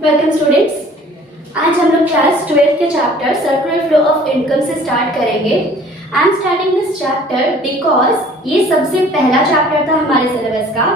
Welcome students. आज हम लोग क्लास 12 के chapter circular flow of income से स्टार्ट करेंगे। I am starting this chapter because ये सबसे पहला चैप्टर था हमारे सिलेबस का,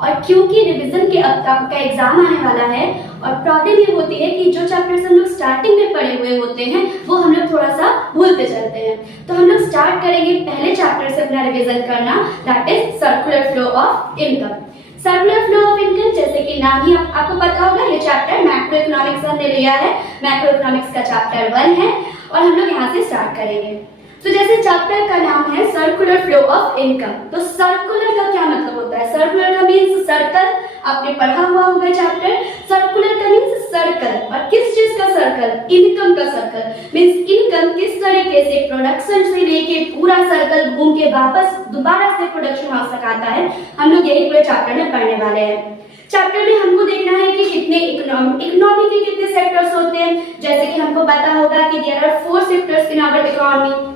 और क्योंकि रिवीजन के अब आपका एग्जाम आने वाला है और प्रॉब्लम ये होती है कि जो चैप्टर्स हम लोग स्टार्टिंग में पढ़े हुए होते हैं वो हम लोग थोड़ा सा भूलते चलते हैं। तो हम लोग स्टार्ट करेंगे पहले चैप्टर से अपना रिवीजन करना, that is circular flow of income. Circular flow of income, जैसे कि नाम ही आपको पता होगा, ये चैप्टर मैक्रो इकोनॉमिक्स हमने लिया है। मैक्रो इकोनॉमिक्स का चैप्टर 1 है और हम लोग यहाँ से स्टार्ट करेंगे। तो जैसे चैप्टर का नाम है सर्कुलर फ्लो ऑफ इनकम, तो सर्कुलर का क्या मतलब होता है? सर्कुलर का मीन्स सर्कल, आपने पढ़ा हुआ होगा चैप्टर। सर्कुलर का मीन्स सर्कल, और किस चीज का सर्कल? इनकम का सर्कल। मीन्स इनकम किस तरीके से प्रोडक्शन से लेके पूरा सर्कल घूम के वापस दोबारा से प्रोडक्शन हाउस तक आता है, हम लोग यही पूरे चैप्टर में पढ़ने वाले हैं। चैप्टर में हमको देखना है कि कितने इकोनॉमी के कितने सेक्टर्स होते हैं। जैसे कि हमको पता होगा कि there are 4 sectors in our economy.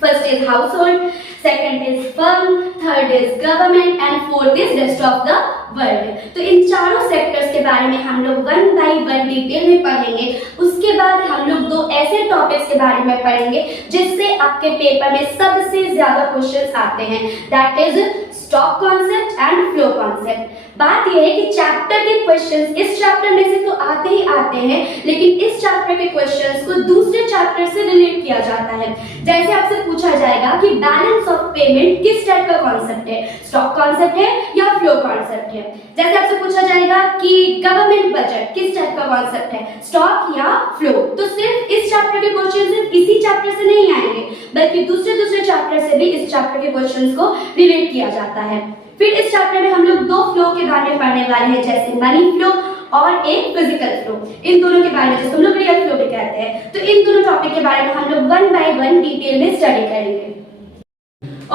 First is household, second is firm, third is government and fourth is rest of the world। तो इन चारों सेक्टर्स के बारे में हम लोग 1 by 1 डिटेल में पढ़ेंगे। उसके बाद हम लोग 2 ऐसे टॉपिक्स के बारे में पढ़ेंगे जिससे आपके पेपर में सबसे ज्यादा क्वेश्चंस आते हैं, that is stock concept and flow concept. बात यह है कि चैप्टर के क्वेश्चंस इस चैप्टर में से तो आते ही आते हैं, लेकिन इस चैप्टर के क्वेश्चंस को दूसरे चैप्टर से रिलेट किया जाता है। जैसे आपसे पूछा जाएगा कि बैलेंस ऑफ पेमेंट किस टाइप का कॉन्सेप्ट है, स्टॉक कॉन्सेप्ट है या फ्लो कॉन्सेप्ट है। जैसे आपसे पूछा जाएगा कि गवर्नमेंट बजट किस टाइप का कॉन्सेप्ट है, स्टॉक या फ्लो। तो सिर्फ इस चैप्टर के क्वेश्चन सिर्फ इसी चैप्टर से नहीं आएंगे, बल्कि दूसरे चैप्टर से भी इस चैप्टर के क्वेश्चंस को रिलेट किया जाता है। फिर इस चैप्टर में हम लोग 2 फ्लो के बारे में पढ़ने वाले हैं, जैसे मनी फ्लो और एक फिजिकल फ्लो। इन दोनों के बारे में, जिसको हम लोग रियल फ्लो भी कहते हैं, तो इन दोनों टॉपिक के बारे में हम लोग 1 by 1 डिटेल में स्टडी करेंगे।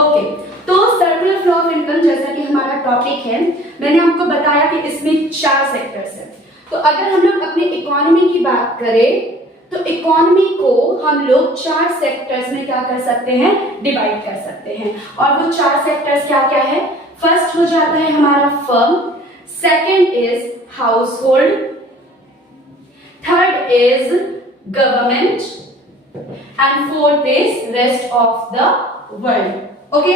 ओके, तो सर्कुलर फ्लो ऑफ इनकम जैसा कि हमारा टॉपिक है, मैंने आपको बताया कि इसमें 4 सेक्टर्स हैं। तो अगर हम लोग अपनी इकोनॉमी की बात करें तो इकोनॉमी को हम लोग 4 सेक्टर्स में क्या कर सकते हैं, डिवाइड कर सकते हैं। और वो 4 सेक्टर्स क्या क्या है? फर्स्ट हो जाता है हमारा firm, second is household, third is government and fourth is rest of the world. Okay,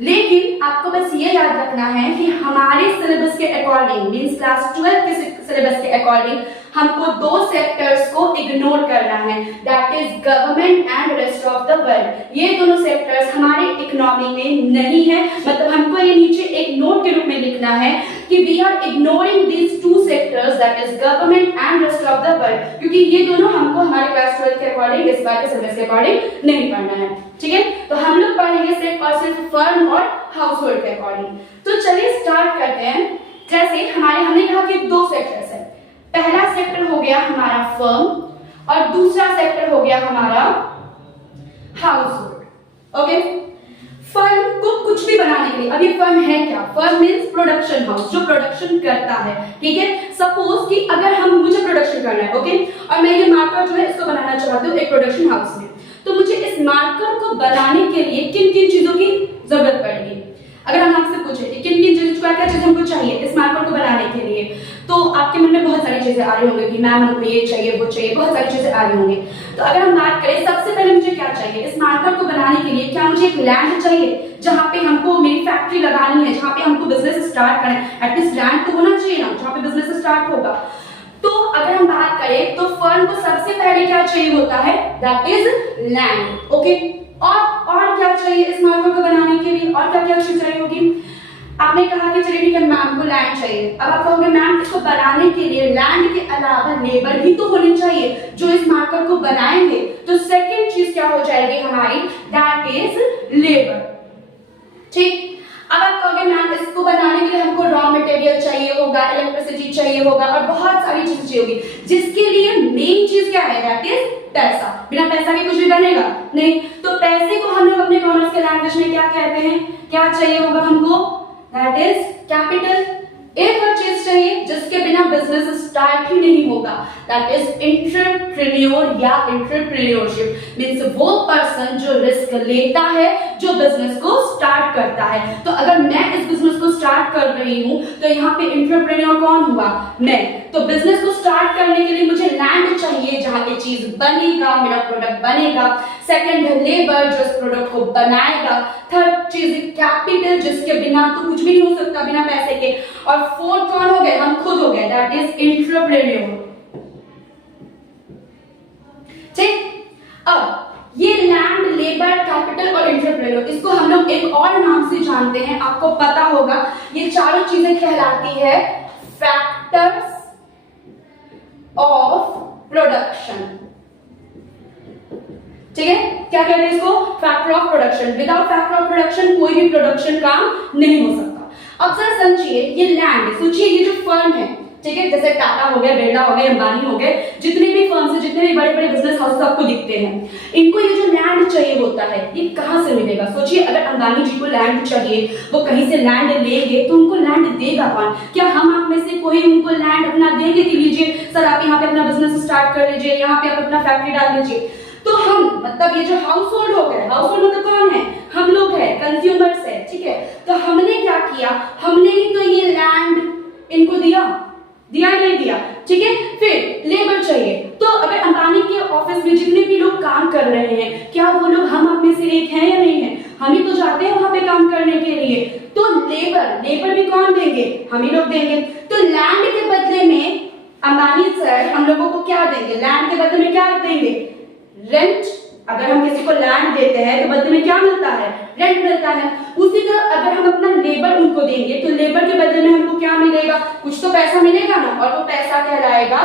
लेकिन आपको बस ये याद रखना है कि हमारे सिलेबस के अकॉर्डिंग, मींस क्लास 12 के सिलेबस के अकॉर्डिंग हमको 2 सेक्टर्स को इग्नोर करना है, that is government and rest of the world. ये दोनों सेक्टर्स हमारे इकोनॉमी में नहीं है, मतलब हमको ये नीचे एक नोट के रूप में लिखना है कि we are ignoring these 2 sectors, that is government and rest of the world, क्योंकि ये दोनों हमको हमारे क्लास 12 के अकॉर्डिंग, इस बार के सिलेबस के अकॉर्डिंग नहीं पढ़ना है। ठीक है, तो हम लोग पढ़ेंगे सिर्फ और सिर्फ फर्म और हाउसहोल्ड के अकॉर्डिंग। तो चलिए स्टार्ट करते हैं। जैसे हमने कहा कि 2 सेक्टर्स है। पहला सेक्टर हो गया हमारा फर्म और दूसरा सेक्टर हो गया हमारा हाउसहोल्ड। ओके, फर्म को कुछ भी बनाने के लिए, अभी फर्म है क्या? फर्म मींस प्रोडक्शन हाउस, जो प्रोडक्शन करता है। ठीक है, सपोज कि अगर मुझे प्रोडक्शन करना है, ओके, और मैं ये मार्कर जो है इसको बनाना चाहती हूँ एक प्रोडक्शन हाउस में, तो मुझे इस मार्कर को बनाने के लिए किन किन चीजों की जरूरत पड़ेगी? अगर हम आपसे पूछे कि किन किन चीजों क्या चीज हमको चाहिए इस मार्कर को बनाने के लिए, तो आपके मन में बहुत सारी चीजें आ रही होंगी कि मैम हमको ये चाहिए वो चाहिए, बहुत सारी चीजें आ रही होंगी। तो अगर हम बात करें, सबसे पहले मुझे क्या चाहिए इस मार्कर को बनाने के लिए? क्या मुझे एक लैंड चाहिए जहाँ पे हमको मेरी फैक्ट्री लगानी है, जहाँ पे हमको बिजनेस स्टार्ट करना है? एटलीस्ट लैंड तो होना चाहिए ना जहाँ पे बिजनेस स्टार्ट होगा। तो अगर हम बात करें तो फर्म को सबसे पहले क्या चाहिए होता है, दैट इज लैंड। ओके, और क्या चाहिए इस मार्कर को बनाने के लिए? और क्या चीज चाहिए होगी? आपने कहा कि चलिए ठीक है मैम को लैंड चाहिए। अब आप कहोगे मैम इसको बनाने के लिए लैंड के अलावा लेबर भी तो होनी चाहिए जो इस मार्कर को बनाएंगे। तो सेकंड चीज क्या हो जाएगी हमारी, दैट इज लेबर। ठीक, अब आप कहोगे मैम इसको बनाने के लिए हमको रॉ मटेरियल चाहिए होगा, इलेक्ट्रिसिटी चाहिए होगा और बहुत सारी चीजें चाहिए होगी, जिसके लिए मेन चीज क्या है, दैट इज पैसा। बिना पैसा के कुछ भी बनेगा नहीं। तो पैसे को हम लोग अपने कॉमर्स के लैंग्वेज में क्या कहते हैं, क्या चाहिए होगा हमको, दैट इज कैपिटल। एक और चीज चाहिए जिसके बिना बिजनेस स्टार्ट ही नहीं होगा, दैट इज एंटरप्रेन्योर या एंटरप्रेन्योरशिप मींस वो पर्सन जो रिस्क लेता है, जो बिजनेस को स्टार्ट करता है। तो अगर मैं इस बिजनेस को स्टार्ट कर रही हूं तो यहाँ पे एंटरप्रेन्योर कौन हुआ, मैं। तो बिजनेस को स्टार्ट करने के लिए मुझे लैंड चाहिए जहां ये चीज बनेगा, मेरा प्रोडक्ट बनेगा। सेकंड है लेबर जो इस प्रोडक्ट को बनाएगा। थर्ड चीज कैपिटल जिसके बिना तो कुछ भी नहीं हो सकता बिना पैसे के। और फोर्थ कौन हो गए, हम खुद हो गए, दैट इज एंटरप्रेन्योर। ठीक, अब ये लैंड, लेबर, कैपिटल और एंटरप्रेन्योर, इसको हम लोग एक और नाम से जानते हैं, आपको पता होगा। ये चारों चीजें कहलाती है फैक्टर्स ऑफ प्रोडक्शन। ठीक है, क्या कहते हैं इसको, factor of production. Without factor of production कोई भी प्रोडक्शन काम नहीं हो सकता। अब जरा समझिए, ये लैंड, सोचिए ये जो फर्म है, ठीक है, जैसे टाटा हो गया, बिरला हो गया, अंबानी हो गए, जितने भी फर्म्स है, जितने भी बड़े बड़े बिजनेस हाउस आपको दिखते हैं, इनको ये जो लैंड चाहिए होता है, ये कहां से मिलेगा। सोचिए अगर अंबानी जी को लैंड चाहिए, वो कहीं से लैंड लेंगे तो उनको लैंड देगा कौन। क्या हम आप में से कोई उनको लैंड अपना देंगे कि लीजिए सर आप यहाँ पे अपना बिजनेस स्टार्ट कर लीजिए, यहाँ पे आप अपना फैक्ट्री डाल लीजिए। तो हम मतलब ये जो हाउस होल्ड हो गए, हाउस होल्ड मतलब कौन है, हम लोग है, कंज्यूमर्स है। ठीक है, तो हमने क्या किया, हमने ही तो ये लैंड इनको दिया नहीं दिया। ठीक है, फिर लेबर चाहिए, तो अगर अंबानी के ऑफिस में जितने भी लोग काम कर रहे हैं, क्या वो लोग हम आप में से एक हैं या नहीं है, हम ही तो जाते हैं वहां पे काम करने के लिए। तो लेबर भी कौन देंगे, हम ही लोग देंगे। तो लैंड के बदले में अंबानी सर हम लोगों को क्या देंगे, लैंड के बदले में क्या देंगे, रेंट। अगर हम किसी को लैंड देते हैं तो बदले में क्या मिलता है, रेंट मिलता है। उसी तरह अगर हम अपना लेबर उनको देंगे तो लेबर के बदले में हमको क्या मिलेगा, कुछ तो पैसा मिलेगा ना, और वो पैसा कहलाएगा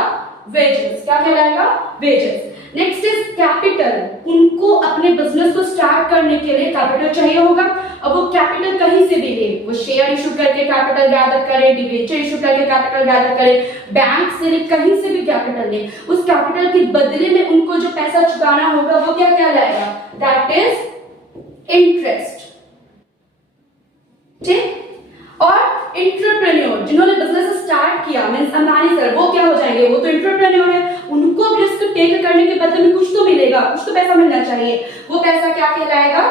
वेजेस। क्या कहलाएगा, वेजेस। नेक्स्ट इज कैपिटल, उनको अपने बिजनेस को स्टार्ट करने के लिए कैपिटल चाहिए होगा। अब वो कैपिटल कहीं से भी ले, वो शेयर इशू करके कैपिटल गैदर करे, डिबेंचर इशू करके कैपिटल गैदर करे, बैंक से ले, कहीं से भी कैपिटल ले, उस कैपिटल के बदले में उनको जो पैसा चुकाना होगा वो क्या कहलाएगा, दैट इज इंटरेस्ट। ठीक, और एंटरप्रेन्योर जिन्होंने बिजनेस स्टार्ट किया मींस अंबानी सर, वो क्या हो जाएंगे, वो तो एंटरप्रेन्योर है, उनको रिस्क टेक करने के बदले में कुछ तो मिलेगा, कुछ तो पैसा मिलना चाहिए। वो पैसा क्या कहलाएगा,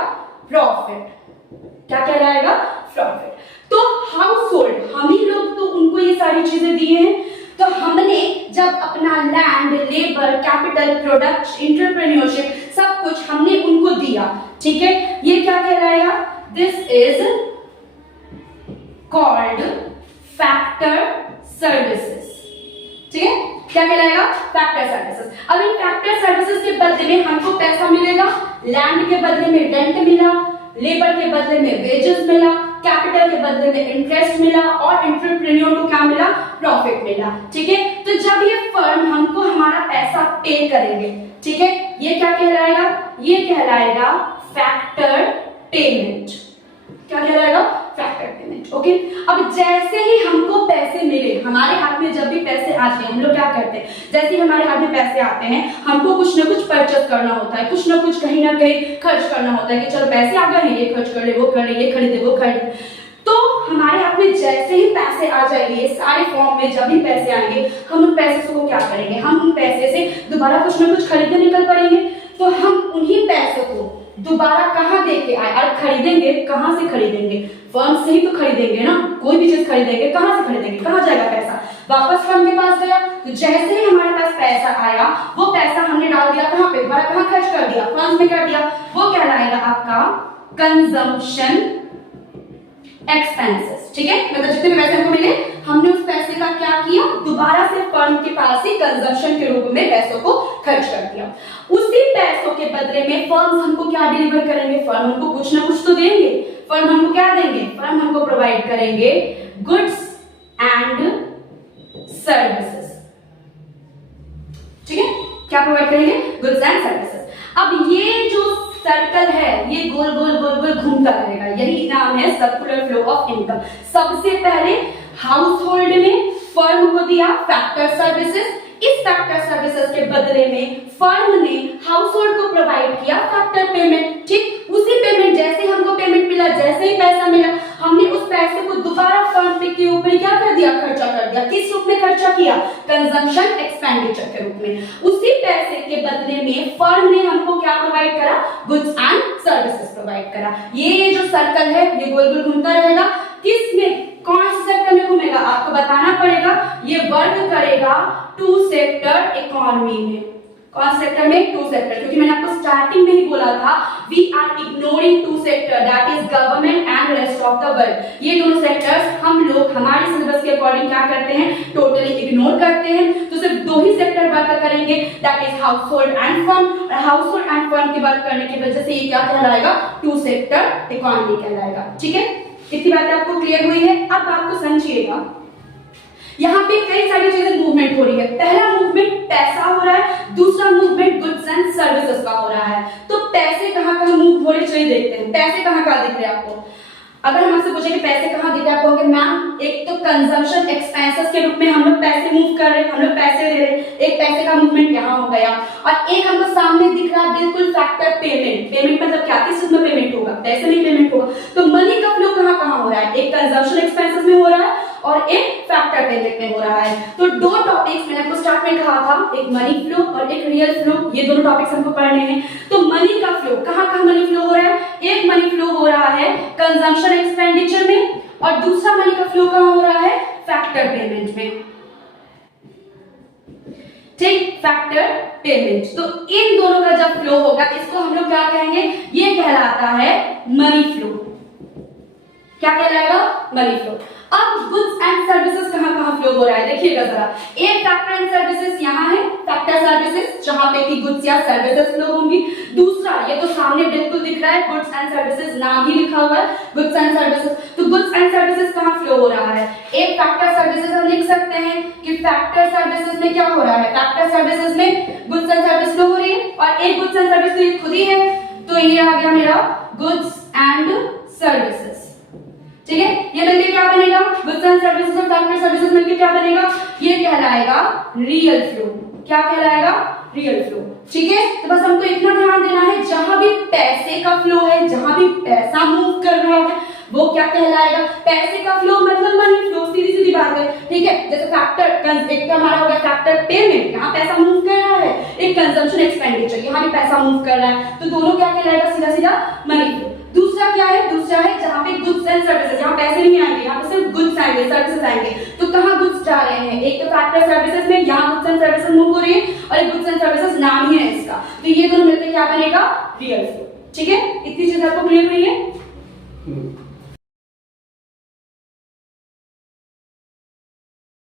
प्रॉफिट। क्या कहलाएगा, प्रॉफिट। तो हाउस होल्ड, हम ही लोग तो उनको ये सारी चीजें दिए हैं। तो हमने जब अपना land, labour, capital, product, entrepreneurship सब कुछ हमने उनको दिया। ठीक है, ये क्या कहलाएगा, this is called factor services. ठीक है, क्या कहलाएगा, फैक्टर सर्विसेज। अब इन फैक्टर सर्विसेज के बदले में हमको पैसा मिलेगा, लैंड के बदले में रेंट मिला, लेबर के बदले में वेजेस मिला, कैपिटल के बदले में इंटरेस्ट मिला, और एंटरप्रेन्योर को क्या मिला, प्रॉफिट मिला। ठीक है, तो जब ये फर्म हमको हमारा पैसा पे करेंगे, ठीक है, ये क्या कहलाएगा, ये कहलाएगा फैक्टर पेमेंट। क्या कहलाएगा, फैक्टर पेमेंट। ओके, अब जैसे ही हमको पैसे मिले, हमारे हाथ में जब भी पैसे आते हैं, हम लोग क्या करते हैं, जैसे ही हमारे हाथ में पैसे आते हैं, हमको कुछ ना कुछ परचेस करना होता है, कुछ ना कुछ कहीं ना कहीं खर्च करना होता है कि चलो पैसे आ गए हैं, ये खर्च कर ले, वो कर ले, ये खरीदे, वो खरीदे। तो हमारे हाथ में जैसे ही पैसे आ जाएंगे, सारे फॉर्म में जब भी पैसे आएंगे, हम उन पैसे को क्या करेंगे, हम उन पैसे से दोबारा कुछ ना कुछ खरीदने निकल पड़ेंगे। तो हम उन्हीं पैसों को दोबारा कहाँ दे के आए, और खरीदेंगे कहाँ से, खरीदेंगे फर्म से ही तो खरीदेंगे ना, कोई भी चीज खरीदेंगे कहाँ से खरीदेंगे, कहाँ जाएगा पैसा, वापस फर्म के पास गया। तो जैसे ही हमारे पास पैसा आया, वो पैसा हमने डाल दिया कहाँ पे, दोबारा कहाँ खर्च कर दिया, फर्म में कर दिया, वो कहलाएगा आपका कंजम्पशन एक्सपेंसेस। ठीक है, मतलब जितने भी पैसे हमको मिले, हमने उस पैसे का क्या किया, दोबारा से फर्म के पास ही कंजम्पशन के रूप में पैसों को खर्च कर दिया। उसी पैसों के बदले में फर्म हमको क्या डिलीवर करेंगे, फर्म हमको कुछ ना कुछ तो देंगे। फर्म हमको क्या देंगे, फर्म हमको प्रोवाइड करेंगे गुड्स एंड सर्विसेज। ठीक है, क्या प्रोवाइड करेंगे, गुड्स एंड सर्विसेज। अब ये जो सर्कल है, ये गोल गोल गोल गोल घूमता रहेगा, यही नाम है सर्कुलर फ्लो ऑफ इनकम। सबसे पहले हाउस होल्ड ने फर्म को दिया फैक्टर सर्विसेज, इस फैक्टर सर्विसेज के बदले में फर्म ने हाउस होल्ड को प्रोवाइड किया फैक्टर पेमेंट। ठीक, उसी पेमेंट जैसे हमको पेमेंट मिला, जैसे ही पैसा मिला, हमने उस पैसे को दोबारा फर्म पे के ऊपर क्या कर दिया, खर्चा कर दिया। किस रूप में खर्चा किया, कंजम्पशन एक्सपेंडिचर के रूप में। उसी पैसे के बदले में फर्म ने हमको क्या प्रोवाइड करा, गुड्स एंड सर्विसेज प्रोवाइड करा। ये जो सर्कल है ये गोल गोल घूमता रहेगा, किस में, कौन से सेक्टर में घूमेगा, आपको बताना पड़ेगा। ये वर्क करेगा टू सेक्टर इकोनॉमी में। कौन सेक्टर में, टू सेक्टर, क्योंकि मैंने आपको स्टार्टिंग में ही बोला था we are ignoring two sector, that is government and rest of the world. ये दोनों सेक्टर्स हम लोग हमारे सिलेबस के अकॉर्डिंग क्या करते हैं, टोटली इग्नोर करते हैं। तो सिर्फ दो ही सेक्टर वर्क करेंगे, that is house hold and firm. और हाउस होल्ड एंड फर्म की बात करने की वजह से ये क्या कहलाएगा, टू सेक्टर इकोनॉमी कहलाएगा। ठीक है, इतनी बातें आपको क्लियर हुई है। अब बात को समझिएगा, यहाँ पे कई सारी चीजें मूवमेंट हो रही है। पहला मूवमेंट पैसा हो रहा है, दूसरा मूवमेंट गुड्स एंड सर्विसेज का हो रहा है। तो पैसे कहाँ कहाँ मूव हो रहे, चलिए देखते हैं। पैसे कहाँ कहाँ दिख रहे हैं आपको। अगर हम आपसे पूछे कि पैसे कहाँ दिख रहे हैं, आप कहोगे मैम एक तो कंजम्पशन एक्सपेंसेस के रूप में हम लोग पैसे मूव कर रहे हैं, हम लोग पैसे दे रहे हैं, एक पैसे का मूवमेंट यहाँ हो गया। और एक हमको सामने दिख रहा है बिल्कुल फैक्टर पेमेंट। पेमेंट मतलब क्या, किस रूप में पेमेंट होगा, पैसे में पेमेंट होगा। तो मनी का फ्लो कहाँ कहाँ हो रहा है, एक कंजम्पशन एक्सपेंसेस में हो रहा है और एक फैक्टर पेमेंट में हो रहा है। तो दो टॉपिक्स मैंने आपको स्टार्ट में कहा था, एक मनी फ्लो और एक रियल फ्लो, ये दोनों टॉपिक्स हमको पढ़ने हैं। तो मनी का फ्लो कहाँ कहाँ मनी फ्लो हो रहा है, एक मनी फ्लो हो रहा है कंजम्पशन एक्सपेंडिचर में और दूसरा मनी का फ्लो कहाँ हो रहा है, फैक्टर पेमेंट में। ठीक, फैक्टर पेमेंट। तो इन दोनों का जब फ्लो होगा इसको हम लोग क्या कहेंगे, ये कहलाता है मनी फ्लो। क्या कहलाएगा, मनी फ्लो। अब गुड्स एंड सर्विसेज कहां कहां फ्लो हो रहा है, देखिएगा जरा। एक फैक्टर एंड सर्विसेज यहां है, फैक्टर सर्विसेज जहां पे कि गुड्स या सर्विसेज फ्लो होंगी। दूसरा ये तो सामने बिल्कुल दिख रहा है, गुड्स एंड सर्विसेज, नाम ही लिखा हुआ है गुड्स एंड सर्विसेज। तो गुड्स एंड सर्विसेज कहां फ्लो हो रहा है, एक फैक्टर सर्विसेज हम लिख सकते हैं कि फैक्टर सर्विसेज में क्या हो रहा है, फैक्टर सर्विसेज में गुड्स एंड सर्विस फ्लो हो रही है। और एक गुड्स एंड सर्विस तो ये खुद ही है, तो ये आ गया मेरा गुड्स एंड सर्विसेज। ठीक है, ये मिलके क्या बनेगा, गुड्स एंड सर्विसेज और फैक्टर सर्विसेज मिलके क्या बनेगा, ये कहलाएगा रियल फ्लो। क्या कहलाएगा, रियल फ्लो। ठीक है, तो बस हमको इतना ध्यान देना है, जहां भी पैसे का फ्लो है, जहां भी पैसा मूव कर रहा है वो क्या कहलाएगा, पैसे का फ्लो मतलब मनी फ्लो, सीधी सीधी बात है। ठीक है, जैसे फैक्टर, एक तो हमारा हो गया फैक्टर पेमेंट, यहाँ पैसा मूव कर रहा है, एक कंजम्पशन एक्सपेंडिचर, यहाँ भी पैसा मूव कर रहा है, तो दोनों क्या कहलाएगा, सीधा सीधा मनी फ्लो। दूसरा क्या है, दूसरा है जहां पे गुड्स एंड सर्विसेज, यहाँ पैसे नहीं आएंगे, यहाँ पे सिर्फ गुड्स आएंगे, सर्विसेज आएंगे। तो कहाँ गुड्स जा रहे हैं, एक तो फैक्टर सर्विसेज में, यहाँ गुड्स एंड सर्विसेज मूव हो रही है और एक गुड्स एंड सर्विसेज नाम ही है इसका। तो ये दोनों मिलकर क्या बनेगा, रियल फ्लो। ठीक है, इतनी चीज आपको क्लियर हुई है।